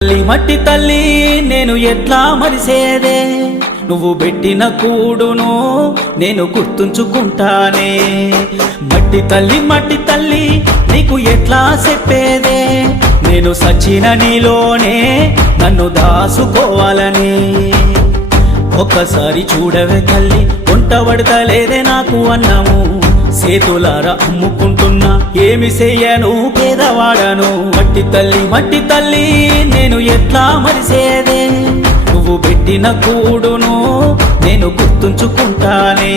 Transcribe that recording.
తల్లి మట్టి తల్లి నేను ఎట్లా మరిసేదే, నువ్వు పెట్టిన కూడును నేను గుర్తుంచుకుంటానే. మట్టి తల్లి నీకు ఎట్లా చెప్పేదే, నేను సచిన నీలోనే నన్ను దాసుకోవాలని. ఒక్కసారి చూడవే తల్లి, వంట పడతలేదే నాకు అన్నము, సేతులారా అమ్ముకుంటున్నా ఏమి చెయ్యను పేదవాడను. మట్టి తల్లి నేను ఎట్లా మరిసేదే, నువ్వు పెట్టిన కూడును నేను గుర్తుంచుకుంటానే.